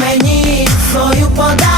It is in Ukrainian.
мені свою подачу.